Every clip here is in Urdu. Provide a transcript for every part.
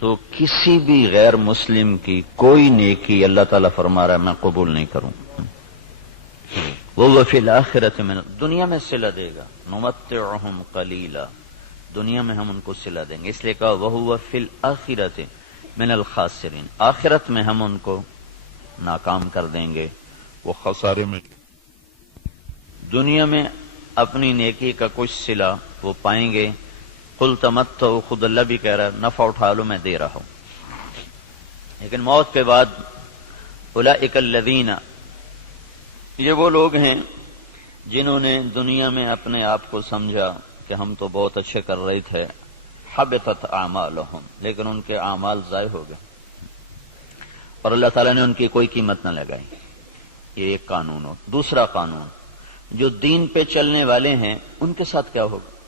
تو کسی بھی غیر مسلم کی کوئی نیکی اللہ تعالیٰ فرما رہا ہے میں قبول نہیں کروں. وہ فی الآخرۃ من، دنیا میں صلہ دے گا. نمتعہم قلیلا، دنیا میں ہم ان کو صلہ دیں گے، اس لیے کہا وہو فی الآخرۃ من الخاسرین، آخرت میں ہم ان کو ناکام کر دیں گے، وہ خسارے میں. دنیا میں اپنی نیکی کا کچھ صلہ وہ پائیں گے. قل تمتعوا، خود اللہ بھی کہہ رہا ہے نفع اٹھا لو میں دے رہا ہوں. لیکن موت کے بعد اولئک الذین، یہ وہ لوگ ہیں جنہوں نے دنیا میں اپنے آپ کو سمجھا کہ ہم تو بہت اچھے کر رہے تھے، حبطت اعمالہم، لیکن ان کے اعمال ضائع ہو گئے اور اللہ تعالیٰ نے ان کی کوئی قیمت نہ لگائی. یہ ایک قانون ہو. دوسرا قانون، جو دین پہ چلنے والے ہیں ان کے ساتھ کیا ہوگا؟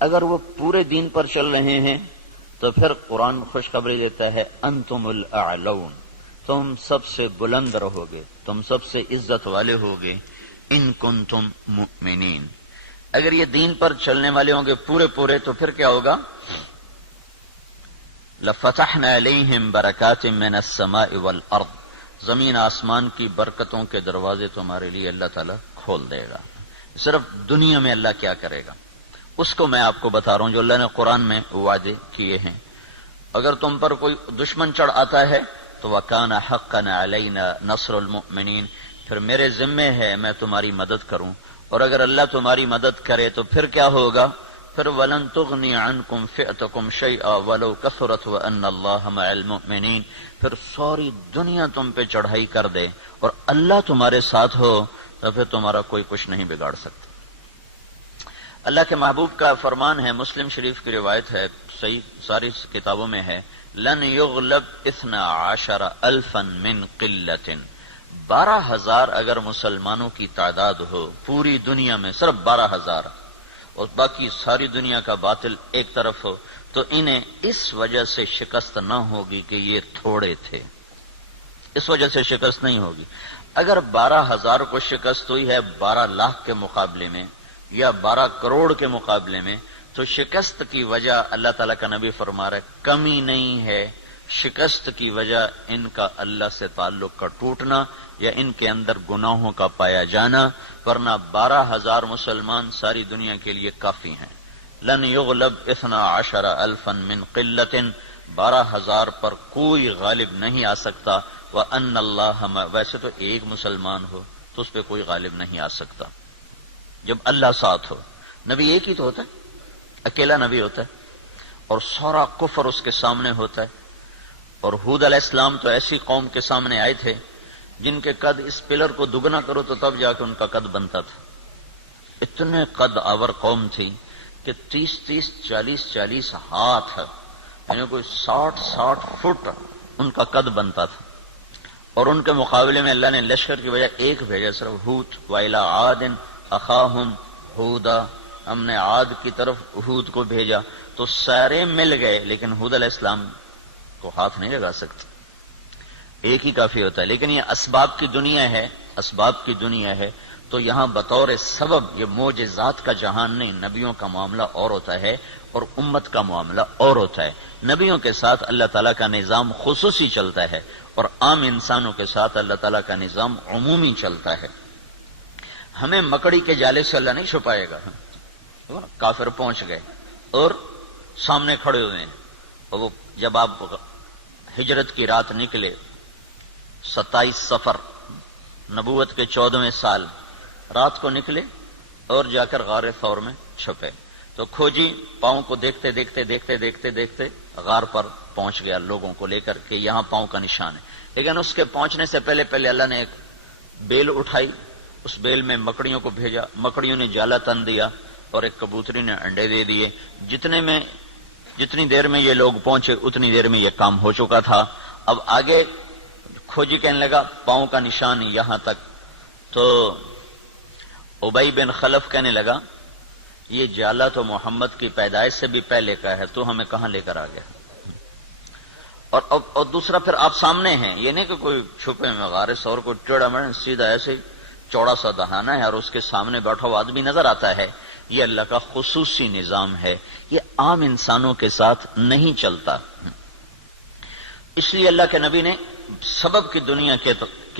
اگر وہ پورے دین پر چل رہے ہیں تو پھر قرآن خوشخبری دیتا ہے انتم الاعلون، تم سب سے بلند رہو گے، تم سب سے عزت والے ہوگے، ان کنتم مؤمنین. اگر یہ دین پر چلنے والے ہوں گے پورے تو پھر کیا ہوگا؟ لفتحنا علیہم برکات من السماء والارض، زمین آسمان کی برکتوں کے دروازے تمہارے لیے اللہ تعالیٰ کھول دے گا. صرف دنیا میں اللہ کیا کرے گا اس کو میں آپ کو بتا رہا ہوں جو اللہ نے قرآن میں وعدے کیے ہیں. اگر تم پر کوئی دشمن چڑھ آتا ہے تو وَكَانَ حَقًّا عَلَيْنَا نَصْرُ الْمُؤْمِنِينَ، پھر میرے ذمے ہے میں تمہاری مدد کروں. اور اگر اللہ تمہاری مدد کرے تو پھر کیا ہوگا؟ پھر وَلَن تُغْنِيَ عَنْكُمْ فِئْتُكُمْ شَيْئًا وَلَوْ كَثُرَتْ وَأَنَّ اللَّهَ مَعَ الْمُؤْمِنِينَ. پھر ساری دنیا تم پہ چڑھائی کر دے اور اللہ تمہارے ساتھ ہو تو پھر تمہارا کوئی کچھ نہیں بگاڑ سکتا. اللہ کے محبوب کا فرمان ہے، مسلم شریف کی روایت ہے، صحیح ساری کتابوں میں ہے، لن یغلب 12,000 من قلت، 12,000 اگر مسلمانوں کی تعداد ہو پوری دنیا میں، صرف 12,000، اور باقی ساری دنیا کا باطل ایک طرف ہو، تو انہیں اس وجہ سے شکست نہ ہوگی کہ یہ تھوڑے تھے، اس وجہ سے شکست نہیں ہوگی. اگر 12,000 کو شکست ہوئی ہے 12 لاکھ کے مقابلے میں یا 12 کروڑ کے مقابلے میں، تو شکست کی وجہ اللہ تعالیٰ کا نبی فرما رہا ہے کمی نہیں ہے، شکست کی وجہ ان کا اللہ سے تعلق کا ٹوٹنا یا ان کے اندر گناہوں کا پایا جانا، ورنہ 12,000 مسلمان ساری دنیا کے لیے کافی ہیں. لن یغلب 12,000 من قلت، 12,000 پر کوئی غالب نہیں آ سکتا. وَأَنَّ اللَّهَ، ویسے تو ایک مسلمان ہو تو اس پہ کوئی غالب نہیں آ سکتا جب اللہ ساتھ ہو. نبی ایک ہی تو ہوتا ہے، اکیلا نبی ہوتا ہے اور سارا کفر اس کے سامنے ہوتا ہے. اور ہود علیہ السلام تو ایسی قوم کے سامنے آئے تھے جن کے قد اس پلر کو دگنا کرو تو تب جا کے ان کا قد بنتا تھا. اتنے قد آور قوم تھی کہ 30 40 ہاتھ، یعنی کوئی 60 فٹ ان کا قد بنتا تھا. اور ان کے مقابلے میں اللہ نے لشکر کی وجہ ایک بھیجا، صرف ہود. وَإِلَىٰ عَادٍ أَخَاهُمْ هُودًا، ہم نے عاد کی طرف ہود کو بھیجا. تو سارے مل گئے لیکن ہود علیہ السلام کو ہاتھ نہیں لگا سکتے، ایک ہی کافی ہوتا ہے. لیکن یہ اسباب کی دنیا ہے، اسباب کی دنیا ہے، تو یہاں بطور سبب یہ معجزات کا جہان نہیں، نبیوں کا معاملہ اور ہوتا ہے اور امت کا معاملہ اور ہوتا ہے. نبیوں کے ساتھ اللہ تعالیٰ کا نظام خصوصی چلتا ہے اور عام انسانوں کے ساتھ اللہ تعالیٰ کا نظام عمومی چلتا ہے. ہمیں مکڑی کے جالے سے اللہ نہیں چھپائے گا. کافر پہنچ گئے اور سامنے کھڑے ہوئے ہیں، اور وہ جب آپ ہجرت کی رات نکلے 27 صفر نبوت کے 14ویں سال رات کو نکلے اور جا کر غار ثور میں چھپے، تو کھوجی پاؤں کو دیکھتے دیکھتے غار پر پہنچ گیا لوگوں کو لے کر کہ یہاں پاؤں کا نشان ہے. لیکن اس کے پہنچنے سے پہلے اللہ نے ایک بیل اٹھائی، اس بیل میں مکڑیوں کو بھیجا، مکڑیوں نے جالا تن دیا اور ایک کبوتری نے انڈے دے دیے. جتنی دیر میں یہ لوگ پہنچے اتنی دیر میں یہ کام ہو چکا تھا. اب آگے کھوجی کہنے لگا پاؤں کا نشان یہاں تک، تو ابی بن خلف کہنے لگا یہ جالا تو محمد کی پیدائش سے بھی پہلے کا ہے، تو ہمیں کہاں لے کر آ گیا. اور دوسرا پھر آپ سامنے ہیں، یہ نہیں کہ کوئی چھپے میں غار ثور کو ٹیڑھا مڑا، سیدھا ایسے چوڑا سا دہانا ہے اور اس کے سامنے بیٹھا ہوا آدمی نظر آتا ہے. یہ اللہ کا خصوصی نظام ہے، یہ عام انسانوں کے ساتھ نہیں چلتا. اس لیے اللہ کے نبی نے سبب کی دنیا کے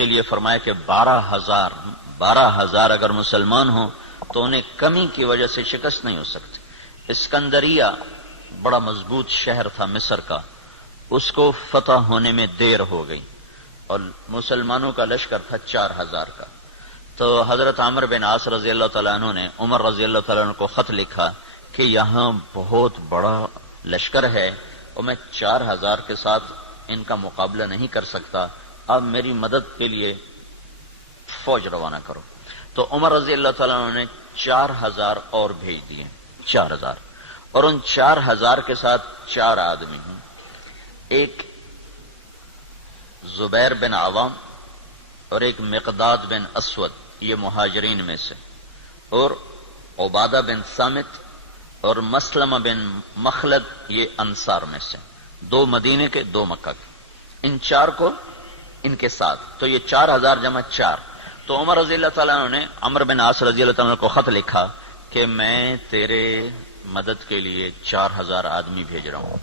لیے فرمایا کہ 12,000 اگر مسلمان ہوں تو انہیں کمی کی وجہ سے شکست نہیں ہو سکتی. اسکندریہ بڑا مضبوط شہر تھا مصر کا، اس کو فتح ہونے میں دیر ہو گئی اور مسلمانوں کا لشکر تھا 4,000 کا. تو حضرت عمرو بن عاص رضی اللہ تعالیٰ عنہ نے عمر رضی اللہ تعالیٰ عنہ کو خط لکھا کہ یہاں بہت بڑا لشکر ہے اور میں 4,000 کے ساتھ ان کا مقابلہ نہیں کر سکتا، اب میری مدد کے لیے فوج روانہ کرو. تو عمر رضی اللہ تعالیٰ عنہ نے 4,000 اور بھیج دیے، 4,000، اور ان 4,000 کے ساتھ 4 آدمی ہیں، ایک زبیر بن عوام اور ایک مقداد بن اسود، یہ مہاجرین میں سے، اور عبادہ بن صامت اور مسلمہ بن مخلد، یہ انصار میں سے، 2 مدینے کے 2 مکہ کے. ان 4 کو ان کے ساتھ، تو یہ 4,000 جمع 4. تو عمر رضی اللہ تعالیٰ عنہ نے عمرو بن عاص رضی اللہ تعالیٰ عنہ کو خط لکھا کہ میں تیرے مدد کے لیے 4,000 آدمی بھیج رہا ہوں،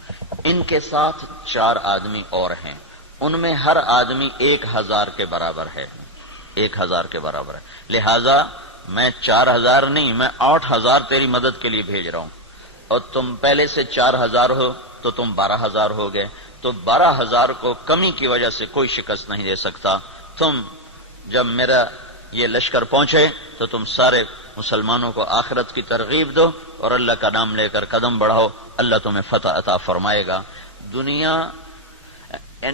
ان کے ساتھ 4 آدمی اور ہیں، ان میں ہر آدمی 1,000 کے برابر ہے، 1,000 کے برابر ہے، لہذا میں 4,000 نہیں، میں 8,000 تیری مدد کے لیے بھیج رہا ہوں، اور تم پہلے سے 4,000 ہو تو تم 12,000 ہو گئے. تو 12,000 کو کمی کی وجہ سے کوئی شکست نہیں دے سکتا. تم جب میرا یہ لشکر پہنچے تو تم سارے مسلمانوں کو آخرت کی ترغیب دو اور اللہ کا نام لے کر قدم بڑھاؤ، اللہ تمہیں فتح عطا فرمائے گا. دنیا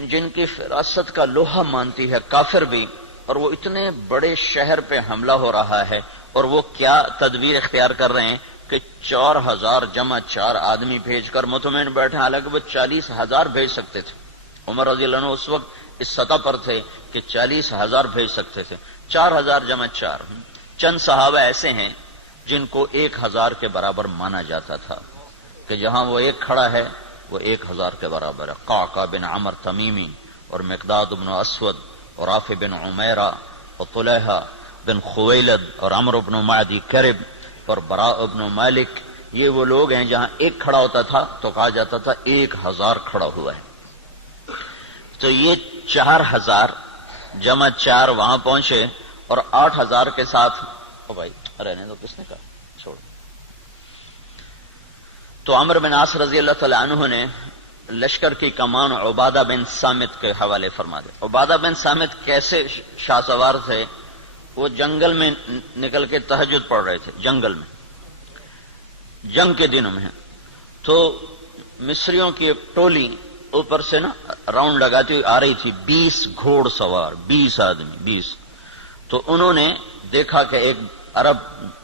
جن کی فراست کا لوہا مانتی ہے کافر بھی، اور وہ اتنے بڑے شہر پہ حملہ ہو رہا ہے، اور وہ کیا تدبیر اختیار کر رہے ہیں کہ 4,000 جمع 4 آدمی بھیج کر مطمئن بیٹھے، حالانکہ وہ 40,000 بھیج سکتے تھے. عمر رضی اللہ عنہ اس وقت اس سطح پر تھے کہ 40,000 بھیج سکتے تھے. 4,000 جمع 4. چند صحابہ ایسے ہیں جن کو 1,000 کے برابر مانا جاتا تھا کہ جہاں وہ ایک کھڑا ہے وہ 1,000 کے برابر ہے. قعقاع بن عمر تمیمی اور مقداد بن اسود اور رافع بن عمیرہ اور طلحہ بن خویلد اور عمرو بن معدی کرب اور براء بن مالک، یہ وہ لوگ ہیں جہاں ایک کھڑا ہوتا تھا تو کہا جاتا تھا 1,000 کھڑا ہوا ہے. تو یہ 4,000 جمع 4 وہاں پہنچے اور 8,000 کے ساتھ، او بھائی رہنے دو، کس نے کہا چھوڑ. تو عمرو بن عاص رضی اللہ تعالی عنہ نے لشکر کی کمان عبادہ بن صامت کے حوالے فرما دیا. عبادہ بن صامت کیسے شاہ سوار تھے؟ وہ جنگل میں نکل کے تہجد پڑھ رہے تھے، جنگل میں، جنگ کے دنوں میں. تو مصریوں کی ایک ٹولی اوپر سے نا راؤنڈ لگاتی ہوئی آ رہی تھی، 20 گھوڑ سوار، 20 آدمی، 20. تو انہوں نے دیکھا کہ ایک عرب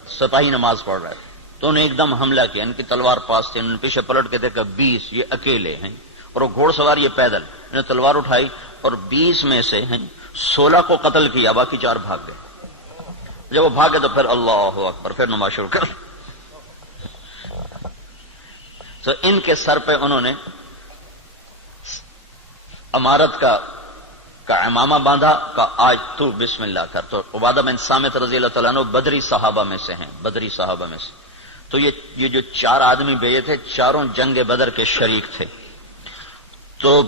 سپاہی نماز پڑھ رہا ہے، تو انہیں ایک دم حملہ کیا. ان کی تلوار پاس تھی، انہوں نے پیچھے پلٹ کے دیکھا 20 یہ اکیلے ہیں، اور وہ گھوڑ سوار یہ پیدل. انہوں نے تلوار اٹھائی اور 20 میں سے 16 کو قتل کیا، باقی 4 بھاگ گئے. جب وہ بھاگے تو پھر اللہ اکبر، پھر نماز شروع کر. تو ان کے سر پہ انہوں نے امارت کا امامہ باندھا، کا آج تو بسم اللہ کر. تو عبادہ بن صامت رضی اللہ تعالیٰ عنہ بدری صحابہ میں سے ہیں، بدری صحابہ میں سے. تو یہ جو 4 آدمی بھیجے تھے، چاروں جنگ بدر کے شریک تھے. تو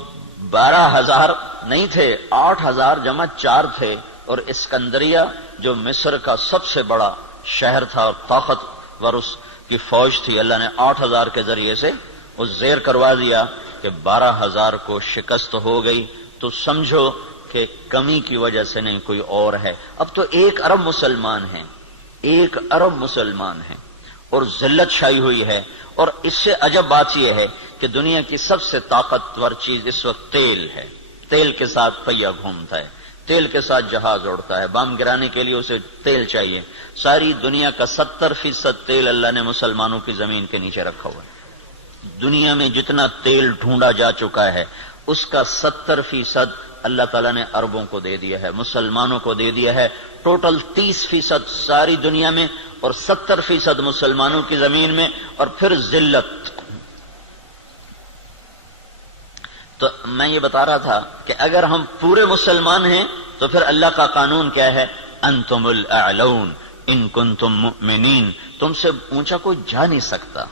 12,000 نہیں تھے، 8,000 جمع 4 تھے. اور اسکندریہ جو مصر کا سب سے بڑا شہر تھا اور طاقتور اس کی فوج تھی، اللہ نے 8,000 کے ذریعے سے وہ زیر کروا دیا کہ 12,000 کو شکست ہو گئی. تو سمجھو کہ کمی کی وجہ سے نہیں، کوئی اور ہے. اب تو 1 ارب مسلمان ہیں، 1 ارب مسلمان ہیں، اور ذلت چھائی ہوئی ہے. اور اس سے عجب بات یہ ہے کہ دنیا کی سب سے طاقتور چیز اس وقت تیل ہے. تیل کے ساتھ پہیا گھومتا ہے، تیل کے ساتھ جہاز اڑتا ہے، بم گرانے کے لیے اسے تیل چاہیے. ساری دنیا کا 70% تیل اللہ نے مسلمانوں کی زمین کے نیچے رکھا ہوا ہے. دنیا میں جتنا تیل ڈھونڈا جا چکا ہے اس کا 70% اللہ تعالیٰ نے عربوں کو دے دیا ہے، مسلمانوں کو دے دیا ہے. ٹوٹل 30% ساری دنیا میں اور 70% مسلمانوں کی زمین میں، اور پھر ذلت. تو میں یہ بتا رہا تھا کہ اگر ہم پورے مسلمان ہیں تو پھر اللہ کا قانون کیا ہے؟ انتم الاعلون، ان کنتم مؤمنین، تم سے اونچا کوئی جا نہیں سکتا.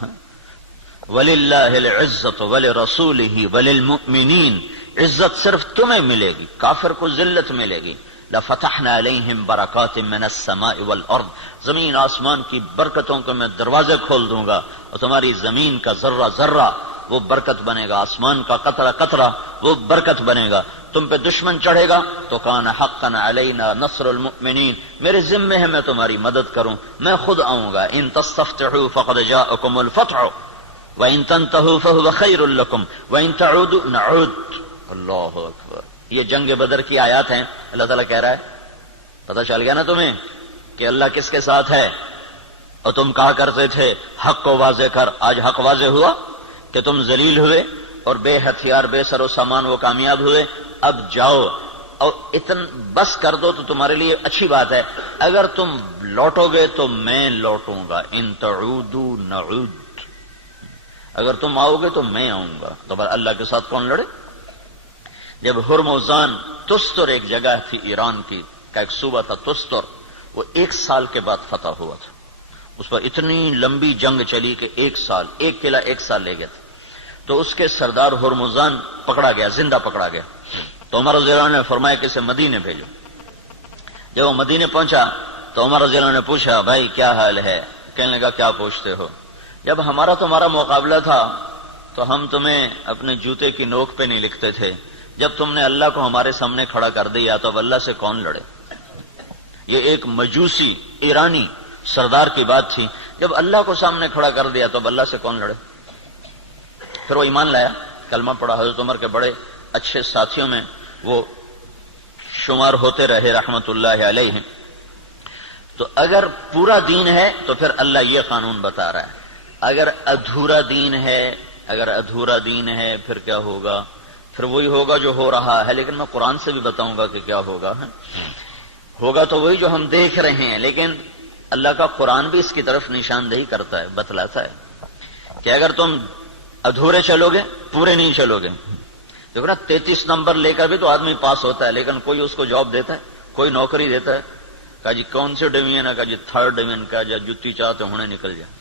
وَلِلَّهِ الْعِزَّةُ وَلِرَسُولِهِ وَلِلْمُؤْمِنِينَ، عزت صرف تمہیں ملے گی، کافر کو ذلت ملے گی. لَفَتَحْنَا عَلَيْهِمْ بَرَكَاتٍ مِّنَ السَّمَاءِ وَالْأَرْضِ، زمین آسمان کی برکتوں کو میں دروازے کھول دوں گا اور تمہاری زمین کا ذرہ ذرہ وہ برکت بنے گا، آسمان کا قطرہ قطرہ وہ برکت بنے گا. تم پہ دشمن چڑھے گا تو کان حقا علینا نصر المؤمنین، میرے ذمے ہے میں تمہاری مدد کروں، میں خود آؤں گا. ان تستفتحوا فقد جاءکم الفتح وان تنتهوا فهو خیر لکم وان تعودوا نعود. اللہ اکبر. یہ جنگ بدر کی آیات ہیں. اللہ تعالیٰ کہہ رہا ہے پتہ چل گیا نا تمہیں کہ اللہ کس کے ساتھ ہے، اور تم کہا کرتے تھے حق کو واضح کر. آج حق واضح ہوا کہ تم ذلیل ہوئے اور بے ہتھیار بے سر و سامان وہ کامیاب ہوئے. اب جاؤ اور بس کر دو تو تمہارے لیے اچھی بات ہے. اگر تم لوٹو گے تو میں لوٹوں گا. ان تعودوا نعود، اگر تم آؤ گے تو میں آؤں گا. تو اللہ کے ساتھ کون لڑے؟ جب ہرمزان تستر ایک جگہ تھی ایران کی کا ایک صوبہ تھا تستر، وہ 1 سال کے بعد فتح ہوا تھا. اس پر اتنی لمبی جنگ چلی کہ 1 سال، ایک قلعہ 1 سال لے گیا تھا. تو اس کے سردار ہرمزان پکڑا گیا، زندہ پکڑا گیا. تو عمر رضی اللہ عنہ نے فرمایا کہ اسے مدینے بھیجو. جب وہ مدینے پہنچا تو عمر رضی اللہ عنہ نے پوچھا بھائی کیا حال ہے؟ کہنے لگا کیا پوچھتے ہو، جب ہمارا تمہارا مقابلہ تھا تو ہم تمہیں اپنے جوتے کی نوک پہ نہیں لکھتے تھے، جب تم نے اللہ کو ہمارے سامنے کھڑا کر دیا تو اب اللہ سے کون لڑے؟ یہ ایک مجوسی ایرانی سردار کی بات تھی. جب اللہ کو سامنے کھڑا کر دیا تو اب اللہ سے کون لڑے؟ پھر وہ ایمان لایا، کلمہ پڑھا. حضرت عمر کے بڑے اچھے ساتھیوں میں وہ شمار ہوتے رہے رحمت اللہ علیہ. تو اگر پورا دین ہے تو پھر اللہ یہ قانون بتا رہا ہے. اگر ادھورا دین ہے پھر کیا ہوگا؟ پھر وہی ہوگا جو ہو رہا ہے. لیکن میں قرآن سے بھی بتاؤں گا کہ کیا ہوگا. ہوگا تو وہی جو ہم دیکھ رہے ہیں، لیکن اللہ کا قرآن بھی اس کی طرف نشاندہی کرتا ہے، بتلاتا ہے کہ اگر تم ادھورے چلو گے پورے نہیں چلو گے. دیکھو نا 33 نمبر لے کر بھی تو آدمی پاس ہوتا ہے، لیکن کوئی اس کو جاب دیتا ہے، کوئی نوکری دیتا ہے. کہا جی کون سے ڈویژن ہے؟ کہا جی 3rd ڈویژن کا. جا جتی چاہتے ہونے نکل جائے.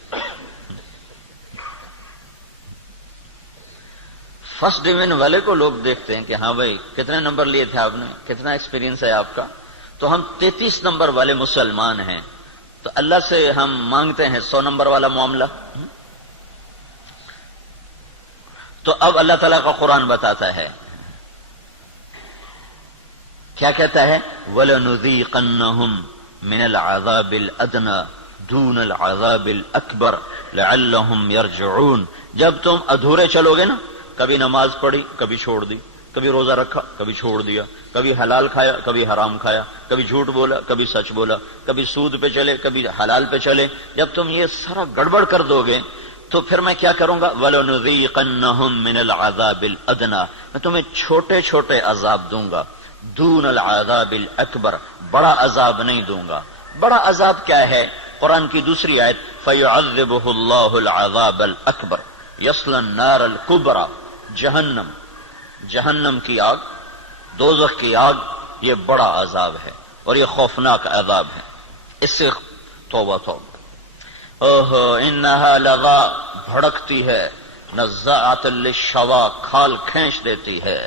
1st ڈویژن والے کو لوگ دیکھتے ہیں کہ ہاں بھائی کتنے نمبر لیے تھے آپ نے، کتنا ایکسپیرینس ہے آپ کا. تو ہم 33 نمبر والے مسلمان ہیں، تو اللہ سے ہم مانگتے ہیں 100 نمبر والا معاملہ. تو اب اللہ تعالیٰ کا قرآن بتاتا ہے، کیا کہتا ہے؟ وَلَنُذِيقَنَّهُمْ مِنَ الْعَذَابِ الْأَدْنَى دُونَ الْعَذَابِ الْأَكْبَرِ لَعَلَّهُمْ يَرْجِعُونَ. جب تم ادھورے چلو گے نا، کبھی نماز پڑھی کبھی چھوڑ دی، کبھی روزہ رکھا کبھی چھوڑ دیا، کبھی حلال کھایا کبھی حرام کھایا، کبھی جھوٹ بولا کبھی سچ بولا، کبھی سود پہ چلے کبھی حلال پہ چلے. جب تم یہ سارا گڑبڑ کر دو گے تو پھر میں کیا کروں گا؟ وَلَنُذِيقَنَّهُمْ مِنَ الْعَذَابِ الْأَدْنَى، میں تمہیں چھوٹے چھوٹے عذاب دوں گا. دون العذاب الاکبر، بڑا عذاب نہیں دوں گا. بڑا عذاب کیا ہے؟ قرآن کی دوسری آیت فَيُعَذِّبُهُ اللَّهُ الْعَذَابَ الْأَكْبَرَ يَصْلَى النَّارَ الْكُبْرَى. جہنم کی آگ، دوزخ کی آگ، یہ بڑا عذاب ہے اور یہ خوفناک عذاب ہے. اس سے توبہ توبہ. اوہو انہا لغا، بھڑکتی ہے. نزاعۃ للشوا، کھال کھینچ دیتی ہے.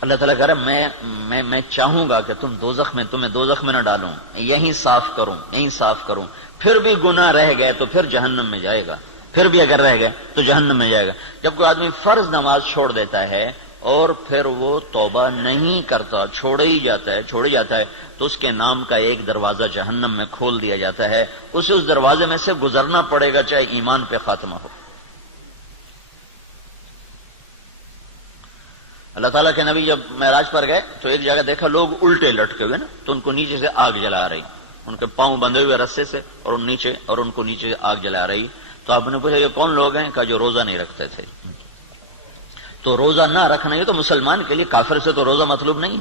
اللہ تعالیٰ کہہ رہا ہے میں چاہوں گا کہ تمہیں دوزخ میں نہ ڈالوں، یہیں صاف کروں. پھر بھی گناہ رہ گئے تو پھر جہنم میں جائے گا. پھر بھی اگر رہ گئے تو جہنم میں جائے گا. جب کوئی آدمی فرض نماز چھوڑ دیتا ہے اور پھر وہ توبہ نہیں کرتا، چھوڑے ہی جاتا ہے تو اس کے نام کا ایک دروازہ جہنم میں کھول دیا جاتا ہے. اسے اس دروازے میں سے گزرنا پڑے گا چاہے ایمان پہ خاتمہ ہو. اللہ تعالیٰ کے نبی جب معراج پر گئے تو ایک جگہ دیکھا لوگ الٹے لٹکے ہوئے نا، تو ان کو نیچے سے آگ جلا رہی، ان کے پاؤں بندھے ہوئے رسے سے اور ان کو نیچے سے آگ جلا رہی. تو آپ نے پوچھا یہ کون لوگ ہیں؟ کہا جو روزہ نہیں رکھتے تھے. تو روزہ نہ رکھنا یہ تو مسلمان کے لیے، کافر سے تو روزہ مطلوب نہیں.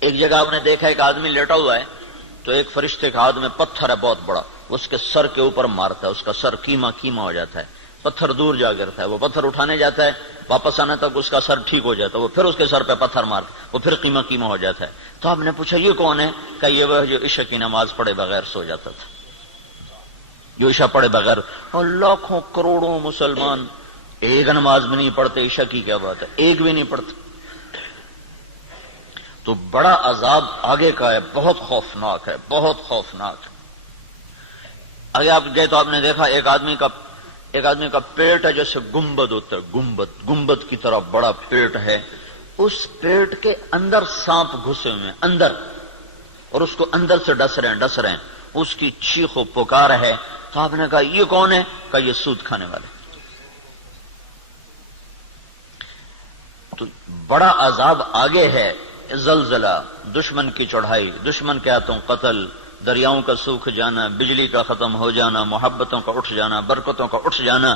ایک جگہ آپ نے دیکھا ایک آدمی لیٹا ہوا ہے تو ایک فرشتے کا ہاتھ میں پتھر ہے بہت بڑا، اس کے سر کے اوپر مارتا ہے، اس کا سر کیما ہو جاتا ہے. پتھر دور جا گرتا ہے، وہ پتھر اٹھانے جاتا ہے، واپس آنے تک اس کا سر ٹھیک ہو جاتا ہے، وہ پھر اس کے سر پہ پتھر مارتا، وہ پھر قیمہ قیمہ ہو جاتا ہے۔ تو آپ نے پوچھا یہ کون ہے؟ کہ یہ وہ جو عشاء کی نماز پڑھے بغیر سو جاتا تھا، جو عشاء پڑھے بغیر۔ اور لاکھوں کروڑوں مسلمان ایک نماز بھی نہیں پڑھتے، عشاء کی کیا بات ہے، ایک بھی نہیں پڑھتے۔ تو بڑا عذاب آگے کا ہے، بہت خوفناک ہے، بہت خوفناک ہے۔ آگے آپ گئے تو آپ نے دیکھا ایک آدمی کا پیٹ ہے جیسے گنبد ہوتا ہے، گنبد کی طرح بڑا پیٹ ہے، اس پیٹ کے اندر سانپ گھسے ہوئے ہیں اندر، اور اس کو اندر سے ڈس رہے ہیں، اس کی چیخ و پکار ہے۔ تو آپ نے کہا یہ کون ہے؟ کہ یہ سود کھانے والے۔ تو بڑا عذاب آگے ہے، زلزلہ، دشمن کی چڑھائی، دشمن کے ہاتھوں قتل، دریاؤں کا سوکھ جانا، بجلی کا ختم ہو جانا، محبتوں کا اٹھ جانا، برکتوں کا اٹھ جانا،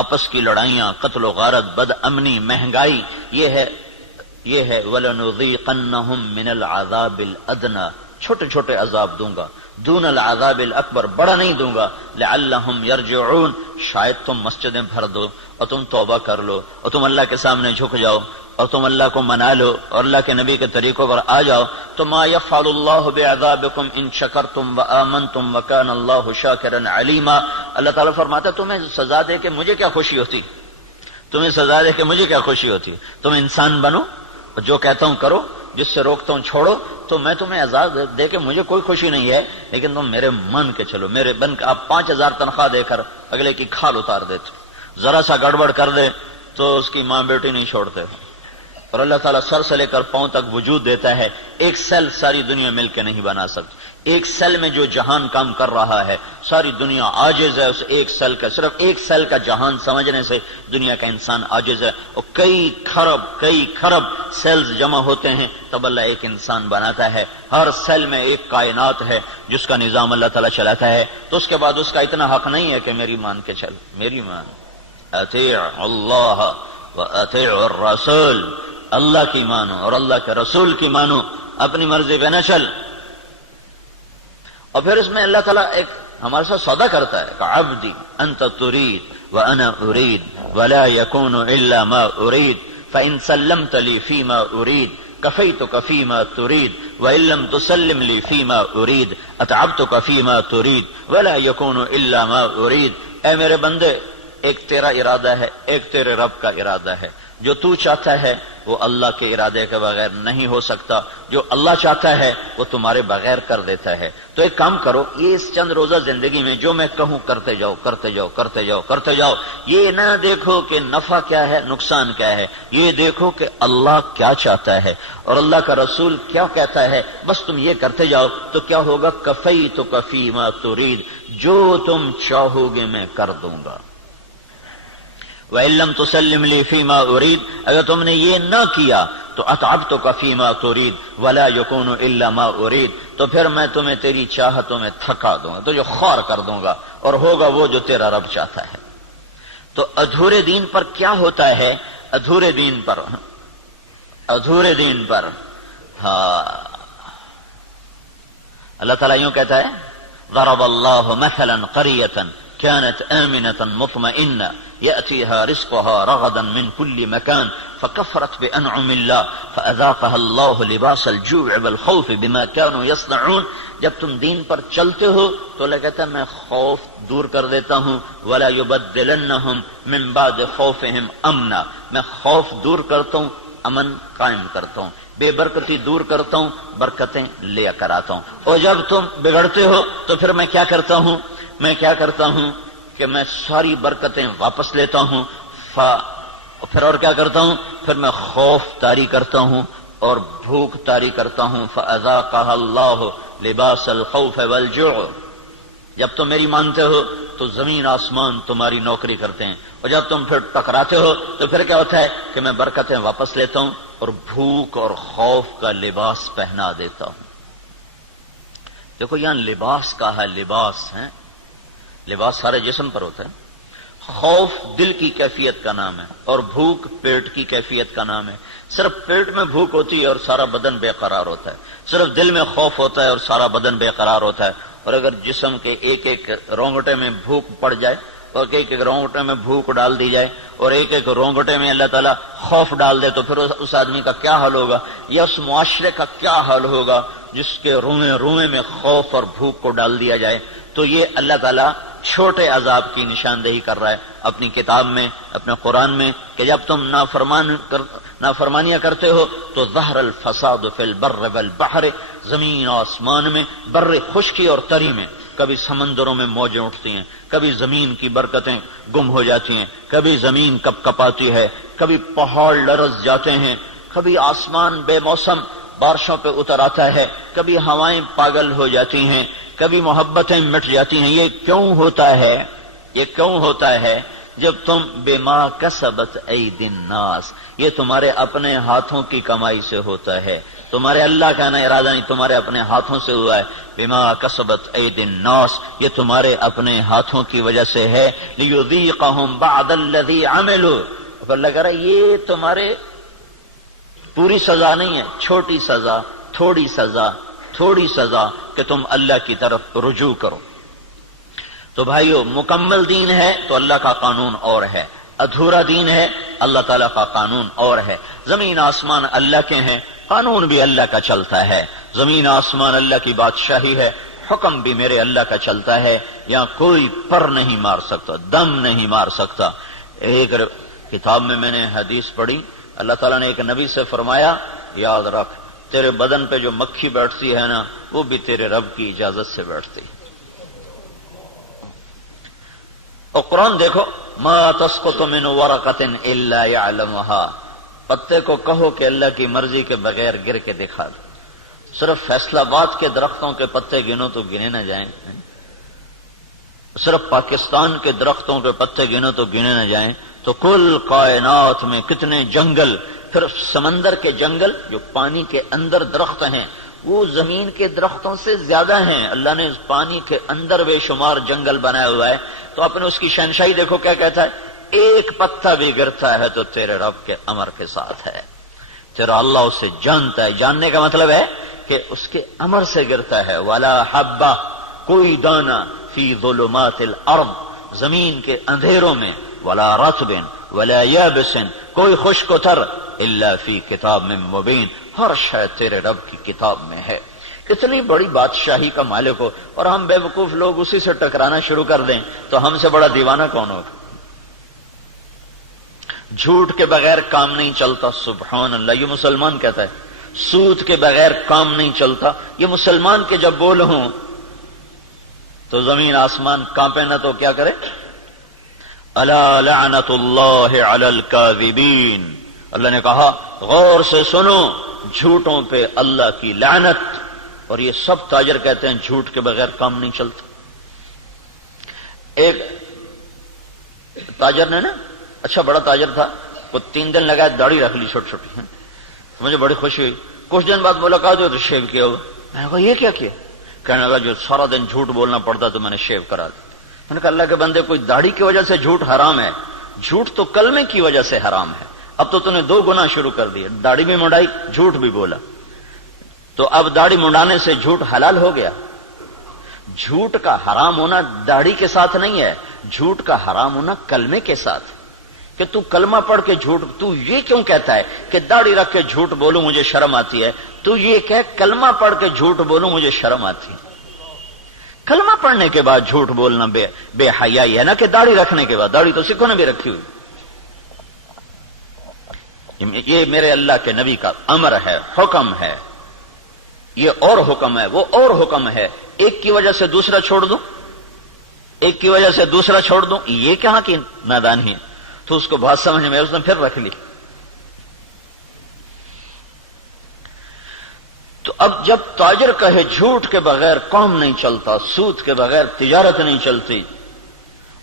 آپس کی لڑائیاں، قتل و غارت، بد امنی، مہنگائی، یہ ہے وَلَنُذِيقَنَّهُم مِّنَ الْعَذَابِ الْأَدْنَىٰ، چھوٹے چھوٹے عذاب دوں گا، دون العذاب الاکبر، بڑا نہیں دوں گا، لعلہم یرجعون، شاید تم مسجدیں بھر دو اور تم توبہ کر لو اور تم اللہ کے سامنے جھک جاؤ اور تم اللہ کو منا لو اور اللہ کے نبی کے طریقوں پر آ جاؤ، تو ما یفعل اللہ بعذابکم ان شکرتم وآمنتم وکان اللہ شاکرا علیما۔ اللہ تعالیٰ فرماتا ہے تمہیں سزا دے کے مجھے کیا خوشی ہوتی، تمہیں سزا دے کے مجھے کیا خوشی ہوتی، تم انسان بنو، جو کہتا ہوں کرو، جس سے روکتا ہوں چھوڑو، تو میں تمہیں عذاب دے کے مجھے کوئی خوشی نہیں ہے، لیکن تم میرے مان کے چلو، میرے بن کے۔ آپ 5000 تنخواہ دے کر اگلے کی کھال اتار دیتے، ذرا سا گڑبڑ کر دے تو اس کی ماں بیٹی نہیں چھوڑتے، اور اللہ تعالیٰ سر سے لے کر پاؤں تک وجود دیتا ہے، ایک سیل ساری دنیا مل کے نہیں بنا سکتی، ایک سیل میں جو جہان کام کر رہا ہے ساری دنیا عاجز ہے اس ایک سیل کا، صرف ایک سیل کا جہان سمجھنے سے دنیا کا انسان عاجز ہے، اور کئی کھرب سیلز جمع ہوتے ہیں تب اللہ ایک انسان بناتا ہے، ہر سیل میں ایک کائنات ہے جس کا نظام اللہ تعالیٰ چلاتا ہے، تو اس کے بعد اس کا اتنا حق نہیں ہے کہ میری مان کے چل، میری مان، اطیع اللہ و اطیع الرسول، اللہ کی مانو اور اللہ کے رسول کی مانو، اپنی مرضی پہ نہ چل۔ اور پھر اس میں اللہ تعالیٰ ایک ہمارے ساتھ سودا کرتا ہے کہ عبدی انت ترید وانا ارید ولا يكون الا ما ارید فان سلمت لي فيما ارید كفيتك فيما تريد وان لم تسلم لي فيما ارید اتعبتك فيما تريد ولا يكون الا ما ارید۔ اے میرے بندے، ایک تیرا ارادہ ہے، ایک تیرے رب کا ارادہ ہے، جو تو چاہتا ہے وہ اللہ کے ارادے کے بغیر نہیں ہو سکتا، جو اللہ چاہتا ہے وہ تمہارے بغیر کر دیتا ہے۔ تو ایک کام کرو، یہ اس چند روزہ زندگی میں جو میں کہوں کرتے جاؤ، کرتے جاؤ، کرتے جاؤ، کرتے جاؤ، یہ نہ دیکھو کہ نفع کیا ہے نقصان کیا ہے، یہ دیکھو کہ اللہ کیا چاہتا ہے اور اللہ کا رسول کیا کہتا ہے، بس تم یہ کرتے جاؤ تو کیا ہوگا، کفیتک فیما ترید، جو تم چاہو گے میں کر دوں گا۔ وَإِن لَّمْ تُسَلِّمْ لِي فِيمَا أُرِيدُ، اگر تم نے یہ نہ کیا تو أَتْعَبْتُكَ فِيمَا تُرِيدُ وَلَا يَكُونُ إِلَّا مَا أُرِيدُ، تو پھر میں تمہیں تیری چاہتوں میں تھکا دوں گا، تجھے خوار کر دوں گا، اور ہوگا وہ جو تیرا رب چاہتا ہے۔ تو ادھورے دین پر کیا ہوتا ہے، ادھورے دین پر ہاں اللہ تعالیٰ یوں کہتا ہے، ضرب اللہ مثلا قریة كانت آمنة مطمئنة يأتيها رزقها رغدا من كل مكان فكفرت بأنعم الله فأذاقها الله لباس الجوع والخوف بما كانوا يصنعون۔ جب تم دین پر چلتے ہو تو اللہ کہتا ہے میں خوف دور کر دیتا ہوں، ولا يبدلنهم من بعد خوفهم امنا، میں خوف دور کرتا ہوں، امن قائم کرتا ہوں، بے برکتی دور کرتا ہوں، برکتیں لے کر آتا ہوں۔ اور جب تم بگڑتے ہو تو پھر میں کیا کرتا ہوں کہ میں ساری برکتیں واپس لیتا ہوں، پھر اور کیا کرتا ہوں، پھر میں خوف طاری کرتا ہوں اور بھوک طاری کرتا ہوں، فَأَذَاقَهَا اللَّهُ لِبَاسَ الْخَوْفِ وَالْجُوعِ۔ جب تم میری مانتے ہو تو زمین آسمان تمہاری نوکری کرتے ہیں، اور جب تم پھر ٹکراتے ہو تو پھر کیا ہوتا ہے کہ میں برکتیں واپس لیتا ہوں اور بھوک اور خوف کا لباس پہنا دیتا ہوں۔ دیکھو یہاں لباس کا ہے، لباس ہے، لباس سارے جسم پر ہوتا ہے، خوف دل کی کیفیت کا نام ہے اور بھوک پیٹ کی کیفیت کا نام ہے۔ صرف پیٹ میں بھوک ہوتی ہے اور سارا بدن بے قرار ہوتا ہے، صرف دل میں خوف ہوتا ہے اور سارا بدن بے قرار ہوتا ہے، اور اگر جسم کے ایک ایک رونگٹے میں بھوک پڑ جائے اور ایک ایک رونگٹے میں بھوک ڈال دی جائے اور ایک ایک رونگٹے میں اللہ تعالیٰ خوف ڈال دے تو پھر اس آدمی کا کیا حال ہوگا، یا اس معاشرے کا کیا حال ہوگا جس کے روئیں روئیں میں خوف اور بھوک کو ڈال دیا جائے۔ تو یہ اللہ تعالیٰ چھوٹے عذاب کی نشاندہی کر رہا ہے اپنی کتاب میں، اپنے قرآن میں، کہ جب تم نافرمانیاں کرتے ہو تو ظہر الفساد فی البر والبحر، زمین و آسمان میں، بر خشکی اور تری میں، کبھی سمندروں میں موجیں اٹھتی ہیں، کبھی زمین کی برکتیں گم ہو جاتی ہیں، کبھی زمین کپ کپاتی ہے، کبھی پہاڑ لرز جاتے ہیں، کبھی آسمان بے موسم بارشوں پہ اتر آتا ہے، کبھی ہوائیں پاگل ہو جاتی ہیں، کبھی محبتیں مٹ جاتی ہیں۔ یہ کیوں ہوتا ہے؟ یہ کیوں ہوتا ہے؟ جب تم بما کسبت ایدی الناس، یہ تمہارے اپنے ہاتھوں کی کمائی سے ہوتا ہے، تمہارے اللہ کا نہ ارادہ نہیں، تمہارے اپنے ہاتھوں سے ہوا ہے۔ بما کسبت ایدی الناس، یہ تمہارے اپنے ہاتھوں کی وجہ سے ہے۔ لیذیقہم بعد الذی عملوا، اللہ کہہ رہا ہے یہ تمہارے پوری سزا نہیں ہے، چھوٹی سزا، تھوڑی سزا، تھوڑی سزا کہ تم اللہ کی طرف رجوع کرو۔ تو بھائیو، مکمل دین ہے تو اللہ کا قانون اور ہے، ادھورا دین ہے اللہ تعالیٰ کا قانون اور ہے۔ زمین آسمان اللہ کے ہیں، قانون بھی اللہ کا چلتا ہے، زمین آسمان اللہ کی بادشاہی ہے، حکم بھی میرے اللہ کا چلتا ہے، یہاں کوئی پر نہیں مار سکتا، دم نہیں مار سکتا۔ ایک کتاب میں نے حدیث پڑھی، اللہ تعالیٰ نے ایک نبی سے فرمایا، یاد رکھ تیرے بدن پہ جو مکھی بیٹھتی ہے نا، وہ بھی تیرے رب کی اجازت سے بیٹھتی۔ اور قرآن دیکھو، ما تسقط من ورقۃ الا يعلمها، پتے کو کہو کہ اللہ کی مرضی کے بغیر گر کے دکھا دو۔ صرف فیصلہ آباد کے درختوں کے پتے گنو تو گنے نہ جائیں، صرف پاکستان کے درختوں کے پتے گنو تو گنے نہ جائیں، تو کل کائنات میں کتنے جنگل، پھر سمندر کے جنگل جو پانی کے اندر درخت ہیں وہ زمین کے درختوں سے زیادہ ہیں۔ اللہ نے پانی کے اندر بے شمار جنگل بنایا ہوا ہے، تو آپ نے اس کی شہنشاہی دیکھو کیا کہتا ہے، ایک پتا بھی گرتا ہے تو تیرے رب کے امر کے ساتھ ہے، تیرا اللہ اسے جانتا ہے۔ جاننے کا مطلب ہے کہ اس کے امر سے گرتا ہے۔ ولا حبہ، کوئی دانہ، فی ظلمات الارض، زمین کے اندھیروں میں، ولا رطب ولا یابس، کوئی خشک و تر، الا فی کتاب من مبین، ہر شے تیرے رب کی کتاب میں ہے۔ اتنی بڑی بادشاہی کا مالک ہو اور ہم بے وقوف لوگ اسی سے ٹکرانا شروع کر دیں تو ہم سے بڑا دیوانہ کون ہوگا؟ جھوٹ کے بغیر کام نہیں چلتا، سبحان اللہ، یہ مسلمان کہتا ہے۔ سود کے بغیر کام نہیں چلتا، یہ مسلمان کے جب بول ہوں تو زمین آسمان کانپے نہ تو کیا کرے؟ الا لعنت اللہ علی الکاذبین، اللہ نے کہا غور سے سنو، جھوٹوں پہ اللہ کی لعنت۔ اور یہ سب تاجر کہتے ہیں جھوٹ کے بغیر کام نہیں چلتا۔ ایک تاجر نے نا، اچھا بڑا تاجر تھا، وہ 3 دن لگا داڑھی رکھ لی چھوٹی چھوٹی، مجھے بڑی خوشی ہوئی۔ کچھ دن بعد ملاقات ہوئی تو شیو کیا ہوا۔ میں نے کہا یہ کیا کیا؟ کہنے لگا جو سارا دن جھوٹ بولنا پڑتا تو میں نے شیو کرا دیا۔ میں نے کہا اللہ کے بندے، کوئی داڑھی کی وجہ سے جھوٹ حرام ہے؟ جھوٹ تو کلمے کی وجہ سے حرام ہے۔ اب تو نے 2 گناہ شروع کر دیے، داڑھی بھی منڈائی، جھوٹ بھی بولا، تو اب داڑھی منڈانے سے جھوٹ حلال ہو گیا۔ جھوٹ کا حرام ہونا داڑھی کے ساتھ نہیں ہے، جھوٹ کا حرام ہونا کلمے کے ساتھ، کہ تو کلمہ پڑھ کے جھوٹ، تو یہ کیوں کہتا ہے کہ داڑھی رکھ کے جھوٹ بولوں مجھے شرم آتی ہے؟ تو یہ کہ کلمہ پڑھ کے جھوٹ بولوں مجھے شرم آتی ہے۔ کلمہ پڑھنے کے بعد جھوٹ بولنا بے حیائی ہے نا، کہ داڑھی رکھنے کے بعد۔ داڑھی تو سکھوں نے بھی رکھی ہوئی۔ یہ میرے اللہ کے نبی کا امر ہے، حکم ہے، یہ اور حکم ہے، وہ اور حکم ہے۔ ایک کی وجہ سے دوسرا چھوڑ دوں، ایک کی وجہ سے دوسرا چھوڑ دوں، یہ کہاں کی نادانی ہے؟ تو اس کو بات سمجھ میں اس نے پھر رکھ لی۔ تو اب جب تاجر کہے جھوٹ کے بغیر کام نہیں چلتا، سود کے بغیر تجارت نہیں چلتی،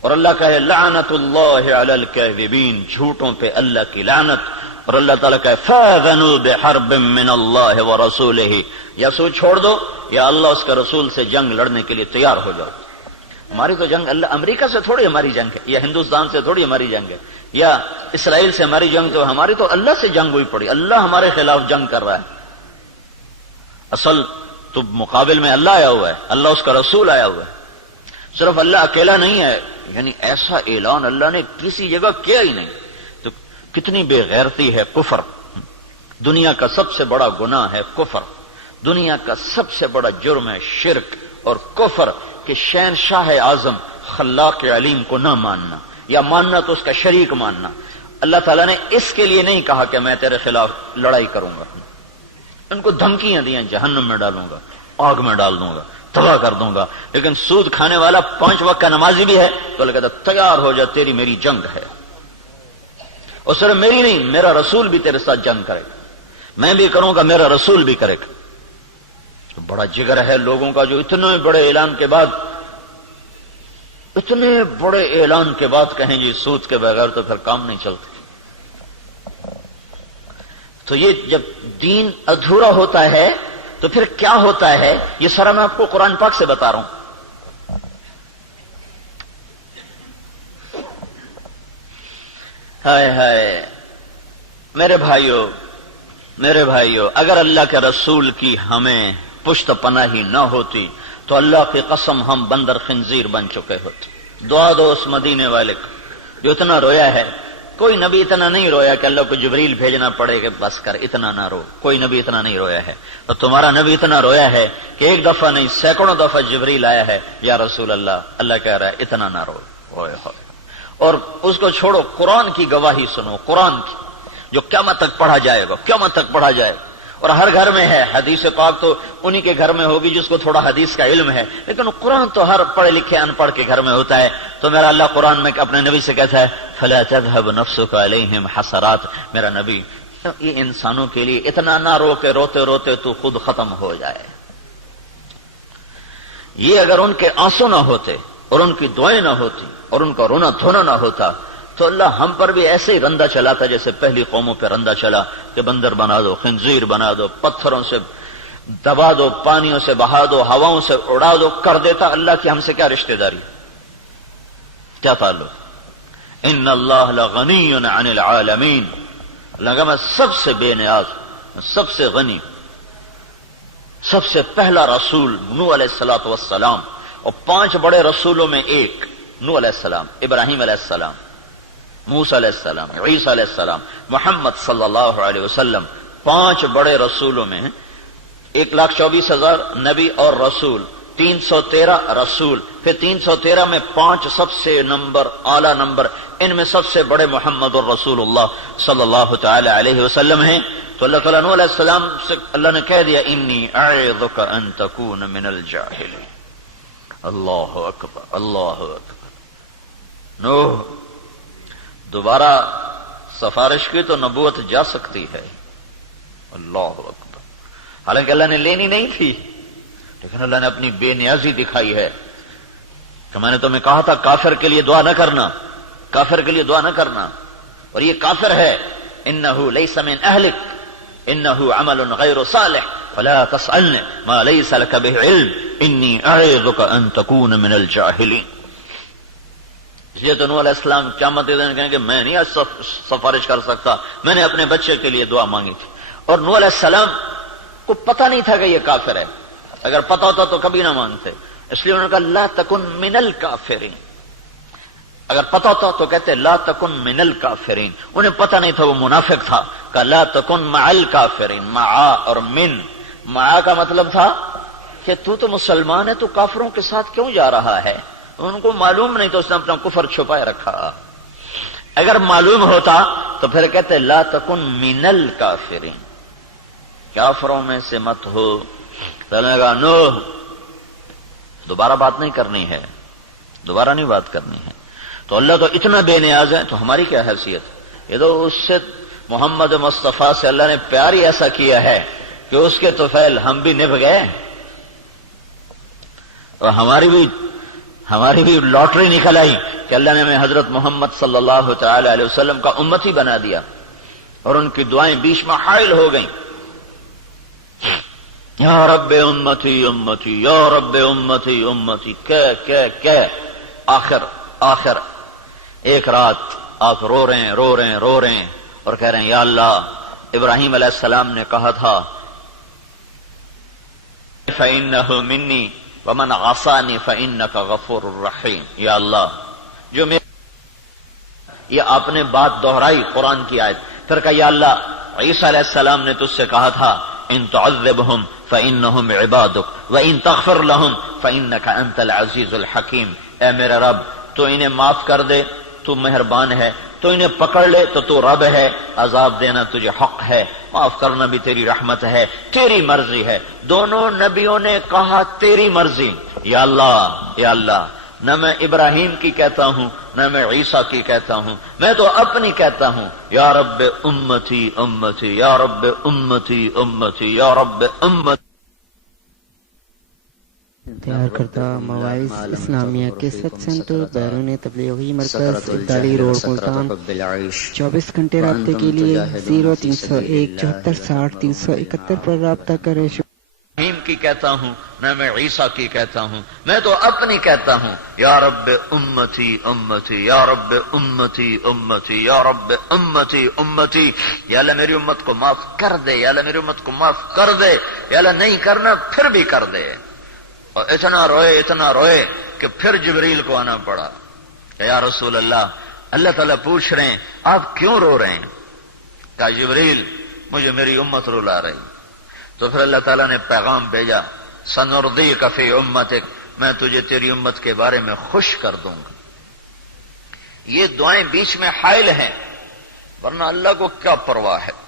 اور اللہ کہے لعنت اللہ علی الکاذبین، جھوٹوں پہ اللہ کی لعنت، اور اللہ تعالیٰ کہے فاذنوا بحرب من اللہ ورسولہ، یا سود چھوڑ دو یا اللہ اس کے رسول سے جنگ لڑنے کے لیے تیار ہو جاؤ۔ ہماری تو جنگ اللہ، امریکہ سے تھوڑی ہماری جنگ ہے، یا ہندوستان سے تھوڑی ہماری جنگ ہے، یا اسرائیل سے ہماری جنگ، تو ہماری تو اللہ سے جنگ ہوئی پڑی، اللہ ہمارے خلاف جنگ کر رہا ہے۔ اصل تو مقابل میں اللہ آیا ہوا ہے، اللہ اس کا رسول آیا ہوا ہے۔ صرف اللہ اکیلا نہیں ہے، یعنی ایسا اعلان اللہ نے کسی جگہ کیا ہی نہیں. تو کتنی بے غیرتی ہے کفر. دنیا کا سب سے بڑا گناہ ہے کفر. دنیا کا سب سے بڑا جرم ہے شرک اور کفر کہ شہنشاہ اعظم خلاق علیم کو نہ ماننا یا ماننا تو اس کا شریک ماننا. اللہ تعالیٰ نے اس کے لیے نہیں کہا کہ میں تیرے خلاف لڑائی کروں گا. ان کو دھمکیاں دیں جہنم میں ڈالوں گا, آگ میں ڈال دوں گا, تباہ کر دوں گا. لیکن سود کھانے والا 5 وقت کا نمازی بھی ہے تو اللہ کہتا تیار ہو جا, تیری میری جنگ ہے. اور صرف میری نہیں, میرا رسول بھی تیرے ساتھ جنگ کرے گا. میں بھی کروں گا, میرا رسول بھی کرے گا. بڑا جگر ہے لوگوں کا جو اتنے بڑے اعلان کے بعد کہیں جی سود کے بغیر تو پھر کام نہیں چلتے. تو یہ جب دین ادھورا ہوتا ہے تو پھر کیا ہوتا ہے, یہ سارا میں آپ کو قرآن پاک سے بتا رہا ہوں. ہائے ہائے میرے بھائیو, اگر اللہ کے رسول کی ہمیں پشت پناہی نہ ہوتی تو اللہ کی قسم ہم بندر خنزیر بن چکے ہوتے. دعا دو اس مدینے والے کو جو اتنا رویا ہے. کوئی نبی اتنا نہیں رویا کہ اللہ کو جبریل بھیجنا پڑے کہ بس کر اتنا نہ رو. کوئی نبی اتنا نہیں رویا ہے. اور تمہارا نبی اتنا رویا ہے کہ ایک دفعہ نہیں سینکڑوں دفعہ جبریل آیا ہے, یا رسول اللہ کہہ رہا ہے اتنا نہ رو. اور اس کو چھوڑو, قرآن کی گواہی سنو, قرآن کی جو قیامت تک پڑھا جائے گا. اور ہر گھر میں ہے. حدیث پاک تو انہی کے گھر میں ہوگی جس کو تھوڑا حدیث کا علم ہے, لیکن قرآن تو ہر پڑھے لکھے ان پڑھ کے گھر میں ہوتا ہے. تو میرا اللہ قرآن میں اپنے نبی سے کہتا ہے فَلَا تَذْهَبْ نَفْسُكَ عَلَيْهِمْ حَسَرَاتٍ. میرا نبی یہ انسانوں کے لیے اتنا نہ رو کہ روتے روتے تو خود ختم ہو جائے. یہ اگر ان کے آنسو نہ ہوتے اور ان کی دعائیں نہ ہوتی اور ان کا رونا دھونا نہ ہوتا تو اللہ ہم پر بھی ایسے ہی رندہ چلاتا جیسے پہلی قوموں پہ رندہ چلا کہ بندر بنا دو, خنزیر بنا دو, پتھروں سے دبا دو, پانیوں سے بہا دو, ہواؤں سے اڑا دو, کر دیتا. اللہ کی ہم سے کیا رشتہ داری, کیا تعلق. ان اللہ لغنی عن العالمین. اللہ کا میں سب سے بے نیاز, سب سے غنی, سب سے پہلا رسول نوح علیہ الصلوۃ والسلام, اور 5 بڑے رسولوں میں ایک نوح علیہ السلام, ابراہیم علیہ السلام, موسیٰ علیہ السلام, عیسیٰ علیہ السلام, محمد صلی اللہ علیہ وسلم. 5 بڑے رسولوں میں 1,24,000 نبی اور رسول, 313 رسول, پھر 313 میں 5 سب سے اعلی نمبر, ان میں سب سے بڑے محمد الرسول اللہ صلی اللہ تعالی علیہ وسلم ہیں. تو اللہ تعالیٰ نوح علیہ السلام سے اللہ نے کہہ دیا انی اعظک ان تکون من الجاہلین. اللہ اکبر, اللہ اکبر. نوح دوبارہ سفارش کی تو نبوت جا سکتی ہے. اللہ اکبر. حالانکہ اللہ نے لینی نہیں تھی, لیکن اللہ نے اپنی بے نیازی دکھائی ہے کہ میں نے تمہیں کہا تھا کافر کے لیے دعا نہ کرنا, کافر کے لیے دعا نہ کرنا, اور یہ کافر ہے. انہ لیس من اہلک انہ عمل غیر صالح فلا تسألنی ما لیس لک به علم انی اعظک ان تکون من الجاہلین. اس لیے تو نوح علیہ السلام قیامت کے دن کہیں کہ میں نہیں آج سفارش کر سکتا, میں نے اپنے بچے کے لیے دعا مانگی تھی. اور نوح علیہ السلام کو پتہ نہیں تھا کہ یہ کافر ہے. اگر پتہ ہوتا تو کبھی نہ مانگتے. اس لیے انہوں نے کہا لا تکن من الکافرین. اگر پتہ ہوتا تو کہتے لا تکن من الکافرین. انہیں پتہ نہیں تھا, وہ منافق تھا. کہا لا تکن مع الکافرین. مع اور من, مع کا مطلب تھا کہ تو مسلمان ہے, تو کافروں کے ساتھ کیوں جا رہا ہے. ان کو معلوم نہیں تو اس نے اپنا کفر چھپائے رکھا. اگر معلوم ہوتا تو پھر کہتے لا تکن من الکافرین, کافروں میں سے مت ہو. کہنے گا نوح دوبارہ بات نہیں کرنی ہے, دوبارہ نہیں بات کرنی ہے. تو اللہ تو اتنا بے نیاز ہے, تو ہماری کیا حیثیت. یہ تو اس سے محمد مصطفیٰ سے اللہ نے پیار ہی ایسا کیا ہے کہ اس کے طفیل ہم بھی نبھ گئے, اور ہماری بھی لاٹری نکل آئی کہ اللہ نے ہمیں حضرت محمد صلی اللہ تعالی علیہ وسلم کا امتی بنا دیا, اور ان کی دعائیں بیچ میں حائل ہو گئیں. یا رب امتی امتی, یا رب امتی امتی, کہ آخر ایک رات آپ رو رہے ہیں اور کہہ رہے ہیں یا اللہ, ابراہیم علیہ السلام نے کہا تھا فَإِنَّهُ مِنِّي وَمَنْ عَصَانِي فَإِنَّكَ غَفُورٌ رَحِيمٌ. یا اللہ جو میرے یہ آپ نے بات دہرائی قرآن کی آیت، پھر کہا یا اللہ عیسیٰ علیہ السلام نے تجھ سے کہا تھا ان تعذبہم فإنہم عبادک وإن تغفر لہم فإنک انت العزیز الحکیم، اے میرے رب تو انہیں معاف کر دے، تو مہربان ہے، تو انہیں پکڑ لے تو رب ہے، عذاب دینا تجھے حق ہے، معاف کرنا بھی تیری رحمت ہے، تیری مرضی ہے۔ دونوں نبیوں نے کہا تیری مرضی، یا اللہ نہ میں ابراہیم کی کہتا ہوں نہ میں عیسیٰ کی کہتا ہوں، میں تو اپنی کہتا ہوں، یا رب امتی امتی یا رب امتی امتی یا رب امتی۔ تیار کردہ مواعظ اسلامیہ کیسٹ سینٹر بیرون تبلیغی مرکز ابدالی روڈ ملتان 24 گھنٹے رابطے کے لیے 0301 74 60 371 پر رابطہ کریں۔ ابراہیم کی کہتا ہوں نہ میں عیسیٰ کی کہتا ہوں، میں تو اپنی کہتا ہوں، یا رب امتی امتی یا رب امتی امتی یا رب امتی امتی۔ یا اللہ میری امت کو معاف کر دے، یا اللہ میری امت کو معاف کر دے، یا اللہ نہیں کرنا پھر بھی کر دے۔ اور اتنا روئے کہ پھر جبریل کو آنا پڑا، یا رسول اللہ تعالیٰ پوچھ رہے ہیں آپ کیوں رو رہے ہیں؟ کہا جبریل مجھے میری امت رلا رہی۔ تو پھر اللہ تعالیٰ نے پیغام بھیجا سنردیک فی امتک، میں تجھے تیری امت کے بارے میں خوش کر دوں گا۔ یہ دعائیں بیچ میں حائل ہیں، ورنہ اللہ کو کیا پرواہ ہے۔